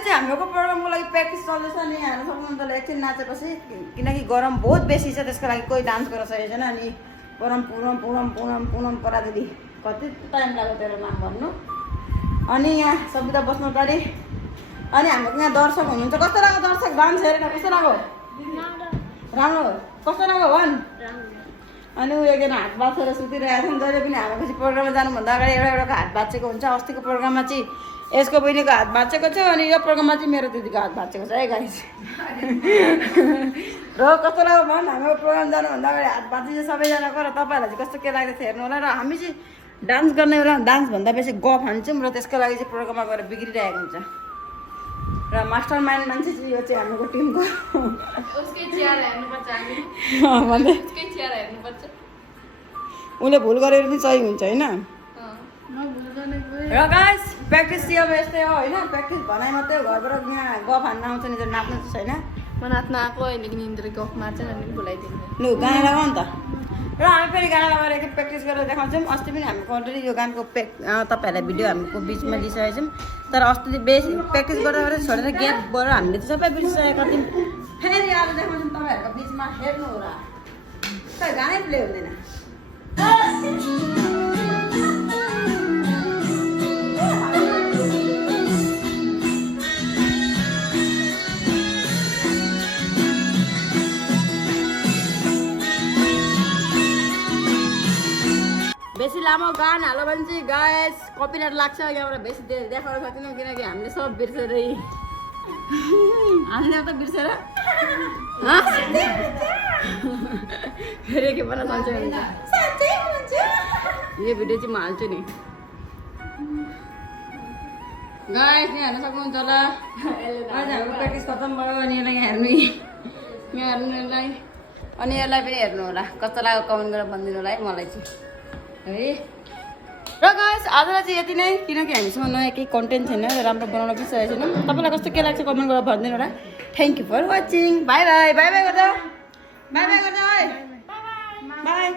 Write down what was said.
चाहिँ हाम्रो प्रोग्रामको लागि प्र्याक्टिस चल्दैछ नि हेर्न सक्नुहुन्छ एकछिन नाचेपछि किनकि गरम बहुत बेसी छ त्यसको लागि कोही डान्स गर्न सकेको छैन अनि पुनम परादेवी कति टाइम लाग्यो तेरो नाम भन्नु अनि यहाँ सविता बस्नुपर्ने अनि हाम्रो यहाँ दर्शक हुनुहुन्छ कस्तो लाग्यो दर्शक डान्स हेरेर कस्तो लाग्यो राम्रो कस्तो लाग्यो भन् अनि ऊ एकजना हात बाँचेर सुतिरहेको छ नि जहिले पनि हाम्रो पछि प्रोग्राममा जानुभन्दा अगाडि एउटाको हात बाँचेको हुन्छ अस्तिको प्रोग्राममा चाहिँ यसको बहिनीको हात भाँचेको छ अनि यो प्रोग्राममा चाहिँ मेरो दिदीको हात भाँचेको छ है गाइस र कस्तो लाग्यो भन् हाम्रो प्रोग्राम जानुभन्दा अगाडि हात भाँची चाहिँ सबैजनाको र तपाईँहरूलाई चाहिँ कस्तो के लाग्दैछ हेर्नु होला र हामी चाहिँ डान्स गर्ने बेला डान्सभन्दा बेसी गफ हान्छौँ र त्यसको लागि चाहिँ प्रोग्राममा गएर बिग्रिरहेको हुन्छ र मास्टर माइन्ड मान्छे चाहिँ यो चाहिँ हाम्रो टिमको उसले भुल गरेर पनि सही हुन्छ होइन र गाइस प्र्याक्टिस चाहिँ अब यस्तै हो होइन प्र्याक्टिस भनाइ मात्रै हो घरबाट यहाँ गफ हान्न आउँछ नि त नाच्नु त छैन म नाच्न आएको होइन कि निन्द्र गफ मार्छ अनि बोलाइदिनु लु गाना लगाऊ नि त र हामी फेरि गाना लगाएर एकखेप प्र्याक्टिस गरेर देखाउँछौँ अस्ति पनि हामीले अलरेडी यो गानको तपाईँहरूलाई भिडियो हाम्रो बिचमा दिइसकेको छौँ तर अस्ति बेसी प्र्याक्टिस गर्दा गर्दै छोडेर ग्याप गरेर हामीले त सबै बिर्सिसकेका थियौँ फेरि आज देखाउँछौँ तपाईँहरूको बिचमा हेर्नु होला खै गानै प्ले हुँदैन बेसी लामो गान हाल्यो भने चाहिँ गायस कपिराइट लाग्छ यहाँबाट बेसी देखाउन सक्दैनौँ किनकि हामीले सब बिर्सेर हामीले त बिर्सेर फेरि के भन्न चाहन्छ यो भिडियो चाहिँ म हाल्छु नि गायस यहाँ हेर्न सक्नुहुन्छ होला आज हाम्रो प्र्याक्टिस खतम भयो अनि यसलाई यहाँ हेर्नु यहाँ हेर्नु यसलाई अनि यसलाई पनि हेर्नु होला कस्तो लाग्यो कमेन्ट गरेर भनिदिनु होला है मलाई चाहिँ है र गाइस आजलाई चाहिँ यति नै किनकि हामीसँग नयाँ केही कन्टेन्ट छैन र राम्रो बनाउन पनि सकेको छैनौँ तपाईँलाई कस्तो के लाग्छ कमेन्ट गरेर भनिदिनु होला thank you for watching bye bye bye bye गर्दा है बाई